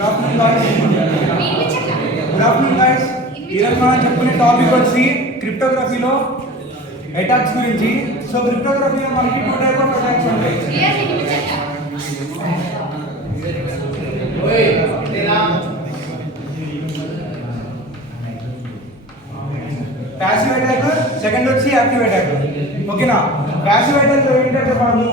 Good afternoon guys. Good afternoon guys. ఈరోజు మనం చెప్పుకునే టాపిక్ వచ్చి క్రిప్టోగ్రఫీలో అటాక్స్ గురించి. సో క్రిప్టోగ్రఫీలో మనకి 2 టైప్ ఆఫ్ అటాక్స్ ఉంటాయి. ప్యాసివ్ అటాక్, సెకండ్ వచ్చి యాక్టివ్ అటాక్. ఓకేనా? ప్యాసివ్ అటాక్ ఏంటంటే మనము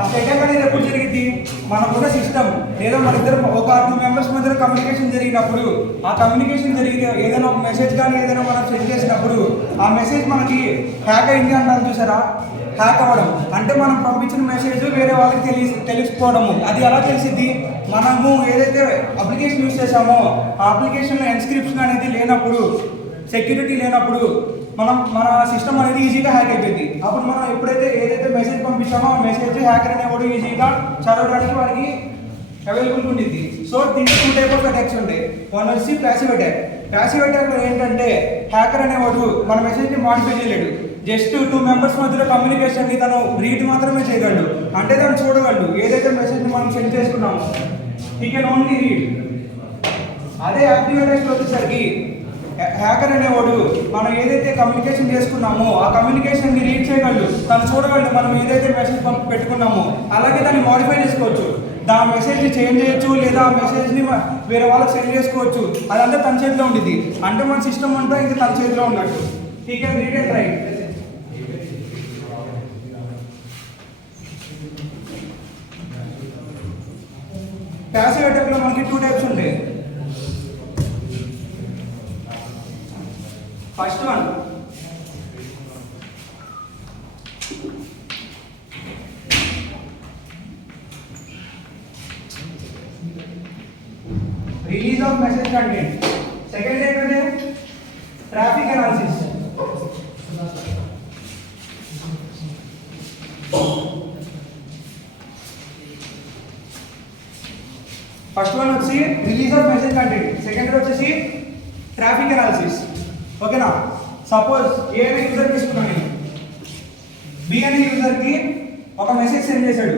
అసలు అటాక్ అనేది ఎప్పుడు జరిగింది, మనకున్న సిస్టమ్ లేదా మన ఇద్దరు ఒక 2 మెంబర్స్ మధ్య కమ్యూనికేషన్ జరిగినప్పుడు, ఆ కమ్యూనికేషన్ జరిగితే ఏదైనా ఒక మెసేజ్ కానీ ఏదైనా మనం సెండ్ చేసినప్పుడు ఆ మెసేజ్ మనకి హ్యాక్ అయింది అంటారు చూసారా. హ్యాక్ అవ్వడం అంటే మనం పంపించిన మెసేజ్ వేరే వాళ్ళకి తెలిసిపోవడము. అది ఎలా తెలిసిద్ది, మనము ఏదైతే అప్లికేషన్ యూజ్ చేసామో ఆ అప్లికేషన్లో ఎన్స్క్రిప్షన్ అనేది లేనప్పుడు, సెక్యూరిటీ లేనప్పుడు మన సిస్టమ్ అనేది ఈజీగా హ్యాక్ అయిపోయింది. అప్పుడు మనం ఎప్పుడైతే ఏదైతే మెసేజ్ పంపించామో ఆ మెసేజ్ హ్యాకర్ అనేవాడు ఈజీగా చదవడానికి వారికి అవైలబుల్ ఉండింది. సో దీనికి 2 టైప్ ఆఫ్ అటాక్స్ ఉంటాయి. వన్ వచ్చి ప్యాసివ్ అటాక్. ప్యాసివ్ అటాక్లో ఏంటంటే హ్యాకర్ అనేవాడు మన మెసేజ్ని మాడిఫై చేయలేడు. జస్ట్ 2 మెంబర్స్ మధ్యలో కమ్యూనికేషన్ని తను రీడ్ మాత్రమే చేయగలడు, అంటే తను చూడగలడు ఏదైతే మెసేజ్ని మనం సెండ్ చేసుకున్నామో. He can only read. అదే యాక్టివ్ అటాక్లో వచ్చేసరికి హ్యాకర్ అనేవాడు మనం ఏదైతే కమ్యూనికేషన్ చేసుకున్నామో ఆ కమ్యూనికేషన్ని రీడ్ చేయగలడు, తను చూడగలడు మనం ఏదైతే మెసేజ్ పెట్టుకున్నామో. అలాగే దాన్ని మాడిఫై చేసుకోవచ్చు, దాని మెసేజ్ని చేంజ్ చేయొచ్చు లేదా ఆ మెసేజ్ని వేరే వాళ్ళకి సెండ్ చేసుకోవచ్చు. అదంతా తన చేతిలో ఉండేది. అంటే మన సిస్టమ్ అంతా ఇంకా తన చేతిలో ఉన్నట్టు. He can read and write. Passive అటాక్లో మనకి 2 టైప్స్ ఉంటాయి. First one release of message content. Second ఏంటంటే ట్రాఫిక్ అనాలిసిస్. ఫస్ట్ వన్ వచ్చి release of message content, second వచ్చేసి ట్రాఫిక్ అనాలిసిస్. ఓకేనా? సపోజ్ ఏ అనే యూజర్ తీసుకున్నాను నేను, బి అనే యూజర్కి ఒక మెసేజ్ సెండ్ చేశాడు.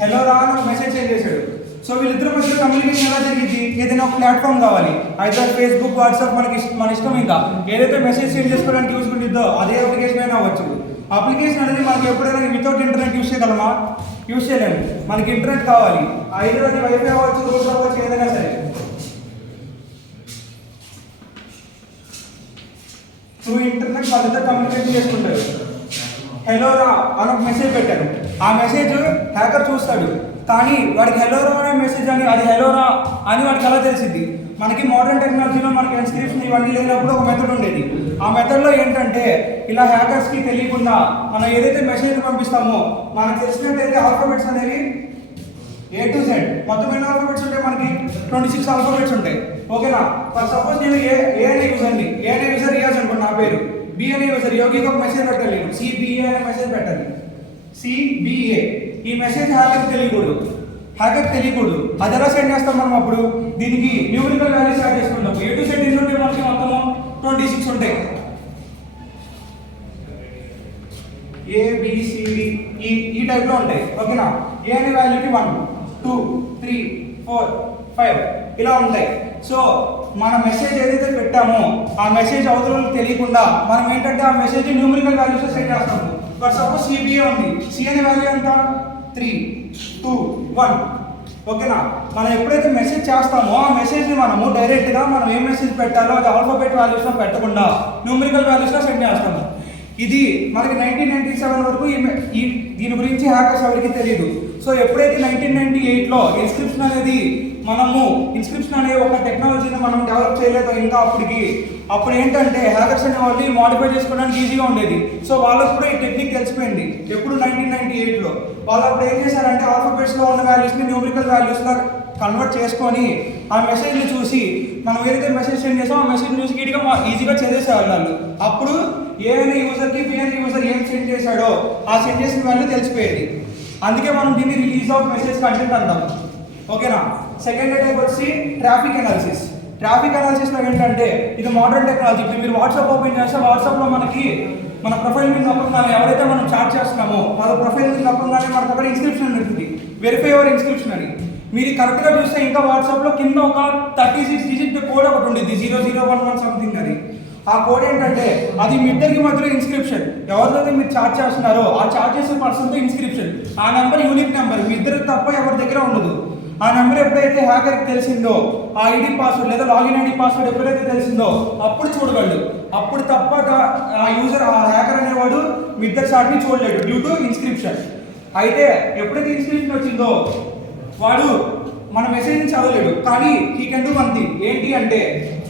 హలో రా అని ఒక మెసేజ్ సెండ్ చేశాడు. సో వీళ్ళిద్దరు మధ్యలో కమ్యూనికేషన్ ఎలా జరిగింది, ఏదైనా ఒక ప్లాట్ఫామ్ కావాలి, అయితే ఫేస్బుక్, వాట్సాప్, మన ఇష్టం. ఇంకా ఏదైతే మెసేజ్ సెండ్ చేసుకోవడానికి యూజ్ ఉంటుందో అదే అప్లికేషన్ అయినా అవ్వచ్చు. అప్లికేషన్ అనేది మనకి ఎప్పుడైనా వితౌట్ ఇంటర్నెట్ యూజ్ చేయగలమా? యూజ్ చేయలేము. మనకి ఇంటర్నెట్ కావాలి, అయితే అది వైఫై అవ్వచ్చు, రూటర్ అవ్వచ్చు, ఏదైనా సరే. త్రూ ఇంటర్నెట్ వాళ్ళిద్దరు కమ్యూనికేషన్ చేసుకుంటారు. హలో రా అని ఒక మెసేజ్ పెట్టారు. ఆ మెసేజ్ హ్యాకర్ చూస్తాడు, కానీ వాడికి హలో రా అనే మెసేజ్ అని అది హలో రా అని వాడికి ఎలా తెలిసింది. మనకి మోడర్న్ టెక్నాలజీలో మనకి ఎన్స్క్రిప్షన్ ఇవన్నీ లేనప్పుడు ఒక మెథడ్ ఉండేది. ఆ మెథడ్లో ఏంటంటే ఇలా హ్యాకర్స్కి తెలియకుండా మనం ఏదైతే మెసేజ్ పంపిస్తామో మనకు తెలిసినట్టయితే ఆల్ఫాబెట్స్ అనేవి A to Z మొత్తం ఎన్ని ఆల్ఫాబెట్స్ ఉంటాయి, మనకి 26 ఆల్ఫాబెట్స్ ఉంటాయి. ఓకేనా? ఫర్ సపోజ్ నేను ఏ అనే యూజర్ని, ఏ అనే యూజర్ రియాజ్ అనుకోండి నా పేరు, బి అనే యూజర్ యోగికి ఒక మెసేజ్ పెట్టాలి, నేను సిబిఏ అనే మెసేజ్ పెట్టాలి. సిబిఏ ఈ మెసేజ్ హ్యాకర్ తెలియకూడదు. అది ఎలా సెండ్ చేస్తాం మనం? అప్పుడు దీనికి న్యూమరికల్ వాల్యూస్ యాడ్ చేసుకుంటాం. A to Z ఎన్ని ఉంటాయి మనకి? మొత్తము 26 ఉంటాయి. ABCD ఈ టైప్లో ఉంటాయి. ఓకేనా? ఏ అనే వాల్యూకి 1 2 3 4 5 ఇలా ఉంటాయి. సో మన మెసేజ్ ఏదైతే పెట్టామో ఆ మెసేజ్ అవతలకు తెలియకుండా మనం ఏంటంటే ఆ మెసేజ్ న్యూమరికల్ వాల్యూస్ సెండ్ చేస్తాము. ఫర్ సపోజ్ సిబిఏ ఉంది, సి అనే వాల్యూ ఎంత? 3 2 1. ఓకేనా? మనం ఎప్పుడైతే మెసేజ్ చేస్తామో ఆ మెసేజ్ని మనము డైరెక్ట్గా మనం ఏ మెసేజ్ పెట్టాలో అది ఆల్ఫాబెట్ వాల్యూస్లో పెట్టకుండా న్యూమరికల్ వాల్యూస్లో సెండ్ చేస్తాము. ఇది మనకి 1997 వరకు దీని గురించి హ్యాకర్స్ ఎవరికి తెలియదు. సో ఎప్పుడైతే 1998లో ఇన్స్క్రిప్షన్ అనే ఒక టెక్నాలజీని మనం డెవలప్ చేయలేదో ఇంకా అప్పుడు ఏంటంటే హ్యాకర్స్ అనే వాళ్ళు మాడిఫై చేసుకోవడానికి ఈజీగా ఉండేది. సో వాళ్ళకు కూడా ఈ టెక్నిక్ తెలిసిపోయింది. ఎప్పుడు 1998లో వాళ్ళు అప్పుడు ఏం చేశారంటే ఆల్ఫాబెట్స్లో ఉన్న వాల్యూస్ని న్యూమరికల్ వాల్యూస్లో కన్వర్ట్ చేసుకొని ఆ మెసేజ్ని చూసి మనం ఏదైతే మెసేజ్ సెండ్ చేసామో ఆ మెసేజ్ చూసి ఈజీగా చదివేసేవాళ్ళు వాళ్ళు. అప్పుడు ఏ అనే యూజర్కి బి అనే యూజర్ ఏం సెండ్ చేశాడో ఆ సెండ్ చేసిన వాల్యూ తెలిసిపోయేది. అందుకే మనం దీన్ని రిలీజ్ ఆఫ్ మెసేజ్ కంటెంట్ అంటాం. ఓకేనా? సెకండ్ టైప్ వచ్చి ట్రాఫిక్ అనాలిసిస్. ట్రాఫిక్ అనాలిసిస్లో ఏంటంటే ఇది మోడర్న్ టెక్నాలజీ. ఇప్పుడు మీరు వాట్సాప్ ఓపెన్ చేస్తే వాట్సాప్లో మనకి మన ప్రొఫైల్ మీద నొక్కగానే ఎవరైతే మనం చాట్ చేస్తున్నామో వాళ్ళ ప్రొఫైల్ మీద నొక్కగానే మనకు అక్కడ ఇన్స్క్రిప్షన్ ఉంటుంది. వెరిఫై యువర్ ఇన్స్క్రిప్షన్ అని. మీరు కరెక్ట్గా చూస్తే ఇంకా వాట్సాప్లో కింద ఒక 36 డిజిట్ కోడ్ ఒకటి ఉండిద్ది 0011 సంథింగ్ అని. ఆ కోడ్ ఏంటంటే అది మీ ఇద్దరికి మధ్యలో ఇన్స్క్రిప్షన్. ఎవరిదైతే మీరు చార్జ్ చేస్తున్నారో ఆ చార్జ్ చేసే పర్సన్తో ఇన్స్క్రిప్షన్. ఆ నెంబర్ యూనిక్ నెంబర్, మీ ఇద్దరికి తప్ప ఎవరి దగ్గర ఉండదు. ఆ నెంబర్ ఎప్పుడైతే హ్యాకర్కి తెలిసిందో, ఆ ఐడి పాస్వర్డ్ లేదా లాగిన్ ఐడి పాస్వర్డ్ ఎప్పుడైతే తెలిసిందో అప్పుడు చూడగలడు. అప్పుడు తప్ప ఆ యూజర్, ఆ హ్యాకర్ అనేవాడు మీ ఇద్దరు చాట్ని చూడలేడు డ్యూ టు ఇన్స్క్రిప్షన్. అయితే ఎప్పుడైతే ఇన్స్క్రిప్షన్ వచ్చిందో వాడు మన మెసేజ్ని చదవలేడు. కానీ he can do one thing. ఏంటి అంటే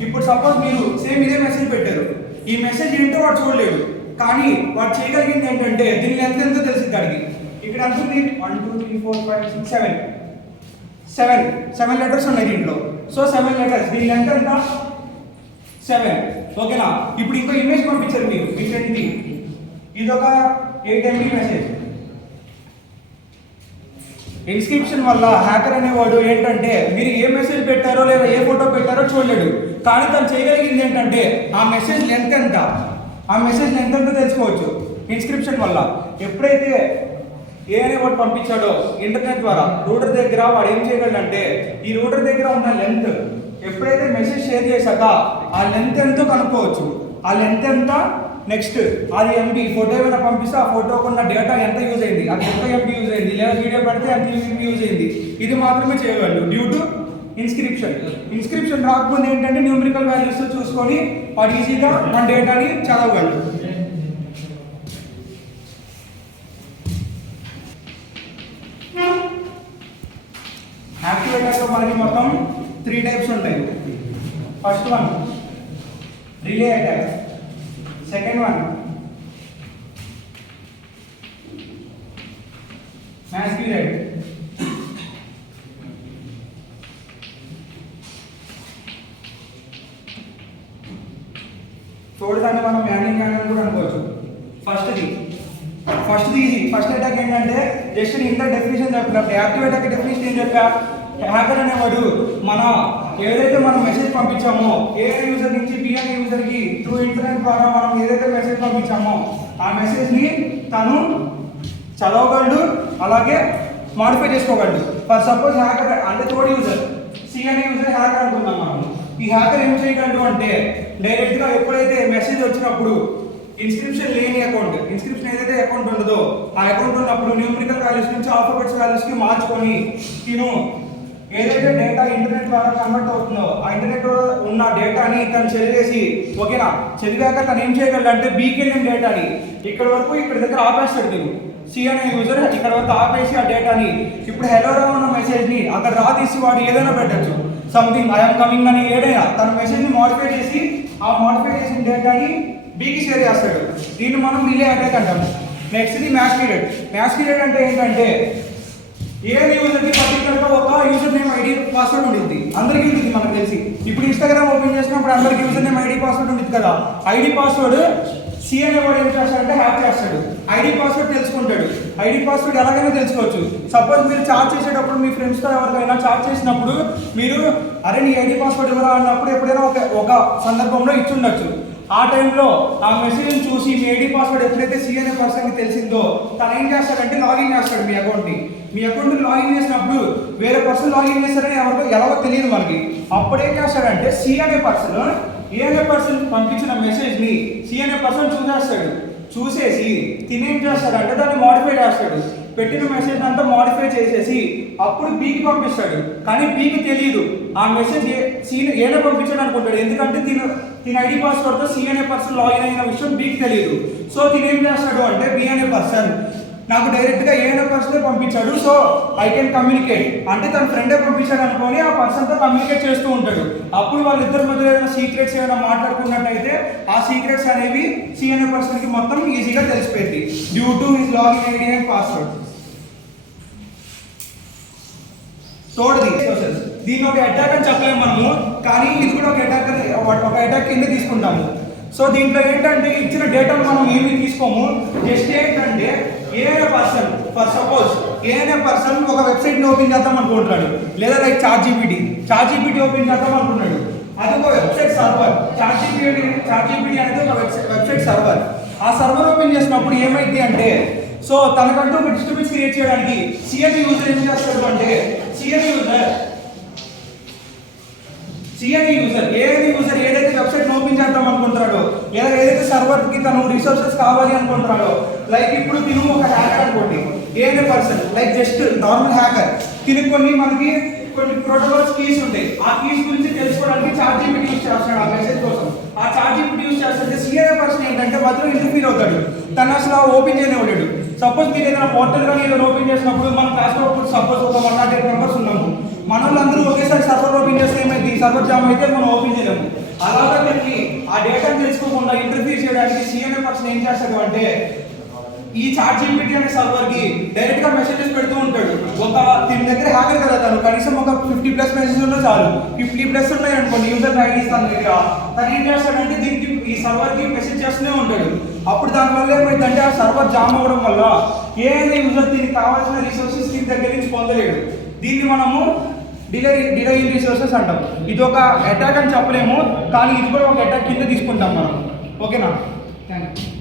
ఇప్పుడు సపోజ్ మీరు సేమ్ ఇదే మెసేజ్ పెట్టారు, ఈ మెసేజ్ ఏంటో వాడు చూడలేడు. కానీ వాడు చేయగలిగింది ఏంటంటే దీని లెంత్ ఎంతో తెలిసింది వాడికి. ఇక్కడ ఎంత ఉంది? 1 2 3 4 5 6 7 లెటర్స్ ఉన్నాయి దీంట్లో. సో 7 లెటర్స్, దీని లెంత్ ఎంత? 7. ఓకేనా? ఇప్పుడు ఇంకో ఇమేజ్ పంపించారు మీరు మీ ఫ్రెండ్కి, ఇదొక 8 MB మెసేజ్. ఇన్స్క్రిప్షన్ వల్ల హ్యాకర్ అనేవాడు ఏంటంటే మీరు ఏ మెసేజ్ పెట్టారో లేదా ఏ ఫోటో పెట్టారో చూడలేడు. కానీ తను చేయగలిగింది ఏంటంటే ఆ మెసేజ్ లెంత్ ఎంత, ఆ మెసేజ్ లెంత్ ఎంత తెలుసుకోవచ్చు ఇన్స్క్రిప్షన్ వల్ల. ఎప్పుడైతే ఏ అనేవాడు పంపించాడో ఇంటర్నెట్ ద్వారా రూటర్ దగ్గర వాడు ఏం చేయగలడంటే ఈ రూటర్ దగ్గర ఉన్న లెంత్ ఎప్పుడైతే మెసేజ్ షేర్ చేశాక ఆ లెంత్ ఎంతో కనుక్కోవచ్చు. ఆ లెంత్ ఎంత, నెక్స్ట్ అది ఎంబీ ఫోటో ఏమైనా పంపిస్తే ఆ ఫోటోకు ఉన్న డేటా ఎంత యూజ్ అయింది, అది ఎంత ఎంబీ యూజ్ అయింది, లేదా వీడియో పెడితే ఎంత ఎంబీ యూజ్ అయింది, ఇది మాత్రమే చేయగలడు డ్యూ టు ఇన్స్క్రిప్షన్. ఇన్స్క్రిప్షన్ రాకపోతే ఏంటంటే న్యూమరికల్ వాల్యూస్ చూసుకొని వాడు ఈజీగా మన డేటాని చదవగలడు. యాక్టివేటర్లో మనకి మొత్తం 3 టైప్స్ ఉంటాయి. First one relay attack, second one masquerade, చూడదాన్ని మనం మ్యానింగ్ అని కూడా అనుకోవచ్చు. First easy. ఫస్ట్ అటాక్ ఏంటంటే జస్ట్ ఇంత డెఫినేషన్ చెప్పినప్పుడు యాక్టివ్ అటాక్ డెఫినేషన్ ఏం చెప్పా, హ్యాకర్ అనేవాడు మన ఏదైతే మనం మెసేజ్ పంపించామో ఏ యూజర్ నుంచి బి అనే యూజర్కి త్రూ ఇంటర్నెట్ ద్వారా మనం ఏదైతే మెసేజ్ పంపించామో ఆ మెసేజ్ని తను చదవగలడు, అలాగే మాడిఫై చేసుకోగలడు. ఫర్ సపోజ్ హ్యాకర్ అంటే థర్డ్ యూజర్ సి అనే యూజర్ హ్యాకర్ అనుకున్నాం మనం. ఈ హ్యాకర్ ఏం చేయగలడు అంటే డైరెక్ట్గా ఎప్పుడైతే మెసేజ్ వచ్చినప్పుడు ఇన్స్క్రిప్షన్ లేని అకౌంట్, ఇన్స్క్రిప్షన్ ఏదైతే అకౌంట్ ఉండదో ఆ అకౌంట్ ఉన్నప్పుడు న్యూమరికల్ వాల్యూస్ నుంచి ఆల్ఫాబెట్స్ వాల్యూస్కి మార్చుకొని తిను ఏదైతే డేటా ఇంటర్నెట్ ద్వారా కన్వర్ట్ అవుతుందో ఆ ఇంటర్నెట్ ఉన్న డేటాని తను చదివేసి, ఓకేనా, చదివాక తను ఏం చేయగలడు అంటే బీకి వెళ్ళిన డేటాని ఇక్కడ వరకు ఇక్కడ దగ్గర ఆపేస్తాడు. తిను సి అనే యూజర్ ఇక్కడ వరకు ఆపేసి ఆ డేటాని ఇప్పుడు హెలో రా ఉన్న మెసేజ్ని అక్కడ తీసి వాడు ఏదైనా పెట్టచ్చు, సంథింగ్ ఐఎమ్ కమింగ్ అని ఏదైనా తన మెసేజ్ని మోడిఫై చేసి ఆ మోడిఫై చేసిన డేటాని బీకి షేర్ చేస్తాడు. దీన్ని మనం రిలే అటాక్ అంటాము. నెక్స్ట్ ఇది మ్యాస్క్యులేట్ అంటే ఏంటంటే ఏ యూజర్కి పర్టికులర్గా ఒక యూజర్ నేమ్ ఐడి పాస్వర్డ్ ఉంటుంది, అందరికీ ఉంటుంది మనకు తెలిసి. ఇప్పుడు ఇన్స్టాగ్రామ్ ఓపెన్ చేసినప్పుడు అందరికి యూజర్ నేమ్ ఐడి పాస్వర్డ్ ఉంటుంది కదా. ఐడి పాస్వర్డ్ సి అనేవాడు ఏం చేస్తాడంటే హ్యాక్ చేస్తాడు, ఐడి పాస్వర్డ్ తెలుసుకుంటాడు. ఐడి పాస్వర్డ్ ఎలాగైనా తెలుసుకోవచ్చు. సపోజ్ మీరు చాట్ చేసేటప్పుడు మీ ఫ్రెండ్స్తో ఎవరికైనా చాట్ చేసినప్పుడు మీరు అరే నీ ఐడి పాస్వర్డ్ ఎవరా అన్నప్పుడు ఎప్పుడైనా ఒక సందర్భంలో ఇచ్చుండొచ్చు. ఆ టైంలో ఆ మెసేజ్ని చూసి మీ ఐడి పాస్వర్డ్ ఎప్పుడైతే సి అనే పర్సన్కి తెలిసిందో తను ఏం చేస్తాడంటే లాగిన్ చేస్తాడు మీ అకౌంట్ని. మీ అకౌంట్ని లాగిన్ చేసినప్పుడు వేరే పర్సన్ లాగిన్ చేస్తారని ఎవరికో ఎలాగో తెలియదు మనకి. అప్పుడు ఏం చేస్తాడంటే సి అనే పర్సన్ ఏ అనే పర్సన్ పంపించిన మెసేజ్ని సి అనే పర్సన్ చూసేస్తాడు. చూసేసి తినేం చేస్తాడంటే దాన్ని మోడిఫై చేస్తాడు. పెట్టిన మెసేజ్ అంతా మోడిఫై చేసేసి అప్పుడు బీకి పంపిస్తాడు. కానీ బీకి తెలియదు ఆ మెసేజ్ సి ఏనే పంపించాడు అనుకుంటాడు, ఎందుకంటే తిన ఐడి పాస్వర్డ్తో సి అనే పర్సన్ లాగిన్ అయిన విషయం బీకి తెలియదు. సో తినేం చేస్తాడు అంటే బి అనే పర్సన్ నాకు డైరెక్ట్గా ఏ అనే పర్సనే పంపించాడు, సో ఐ కెన్ కమ్యూనికేట్ అంటే తన ఫ్రెండే పంపించాడు అనుకొని ఆ పర్సన్తో కమ్యూనికేట్ చేస్తూ ఉంటాడు. అప్పుడు వాళ్ళిద్దరి మధ్య ఏదైనా సీక్రెట్స్ ఏమైనా మాట్లాడుకున్నట్టయితే ఆ సీక్రెట్స్ అనేవి సి అనే పర్సన్కి మొత్తం ఈజీగా తెలిసిపోయింది due to his login ID and password. తోడది దీన్ని ఒక అటాక్ అని చెప్పలేము మనము, కానీ ఇది కూడా ఒక అటాక్ కింద తీసుకుంటాము. సో దీంట్లో ఏంటంటే ఇచ్చిన డేటాను మనం ఏమీ తీసుకోము, జస్ట్ ఏంటంటే ఏదైనా పర్సన్ ఫర్ సపోజ్ ఏదైనా పర్సన్ ఒక వెబ్సైట్ని ఓపెన్ చేద్దాం అనుకుంటున్నాడు, లేదా లైక్ చాట్ జీపీటీ ఓపెన్ చేద్దాం అనుకున్నాడు. అది ఒక వెబ్సైట్ సర్వర్. చాట్ జీపీటీ అనేది ఒక వెబ్సైట్ సర్వర్. ఆ సర్వర్ ఓపెన్ చేసినప్పుడు ఏమైంది అంటే సో తనకంటూ ఒక డిస్టర్బెన్స్ క్రియేట్ చేయడానికి సిఎన్ఈ యూజర్ ఏం చేస్తాడు అంటే సిఎన్ఈ యూజర్ ఏదైతే వెబ్సైట్ ఓపెన్ చేద్దాం అనుకుంటాడో లేదా ఏదైతే సర్వర్ కి తను రిసోర్సెస్ కావాలి అనుకుంటున్నాడో, లైక్ ఇప్పుడు తిను ఒక హ్యాకర్ అనుకోండి, ఏదైనా person like just normal hacker, తినకు మనకి కొన్ని ప్రోటోకాల్స్ కీస్ ఉంటాయి, ఆ కీస్ గురించి తెలుసుకోవడానికి చాట్ జీపీటీ యూజ్ చేస్తాడు ఆ మెసేజ్ కోసం. ఆ చాట్ జీపీటీ యూజ్ చేస్తుంటే సిఏ పర్సన్ ఏంటంటే మధ్యలో ఇంటర్ఫీర్ అవుతాడు, తను అసలు ఓపెన్ చేయనివ్వలేడు. సపోజ్ మీరు ఏదైనా పోర్టల్ కానీ ఏదైనా ఓపెన్ చేసినప్పుడు మన క్లాస్లో సపోజ్ ఒక 108 మెంబర్స్ ఉన్నాము, మన వాళ్ళందరూ ఒకేసారి సర్వర్ ఓపెన్ చేస్తే ఏమైంది, సర్వర్ జామ్ అయితే మనం ఓపెన్ చేయలేము. అలాగే మనకి ఆ డేటాను తెలుసుకోకుండా ఇంటర్ఫీర్ చేయడానికి సిఎంఏ పర్సన్ ఏం చేస్తాడు అంటే ఈ చాట్ జీపీటీ అనే సర్వర్ కి డైరెక్ట్ గా మెసేజెస్ పెడుతూ ఉంటాడు. ఒక దీని దగ్గర హ్యాకర్ కదా తను, కనీసం ఒక 50+ మెసేజ్ ఉన్నా చాలు, 50+ ఉన్నాయి అనుకోండి యూజర్ ఐడీస్ తన దగ్గర, తను ఏం చేస్తాడంటే దీనికి ఈ సర్వర్ కి మెసేజ్ చేస్తూనే ఉంటాడు. అప్పుడు దానివల్ల ఏమైందంటే ఆ సర్వర్ జామ్ అవ్వడం వల్ల ఏదైనా యూజర్ దీనికి కావాల్సిన రిసోర్సెస్ దీని దగ్గర నుంచి పొందలేడు. దీన్ని మనము డిలే ఇన్ రిసోర్సెస్ అంటాం. ఇది ఒక అటాక్ అని చెప్పలేము, కానీ ఇది కూడా ఒక అటాక్ కింద తీసుకుంటాం మనం. ఓకేనా? Thank you.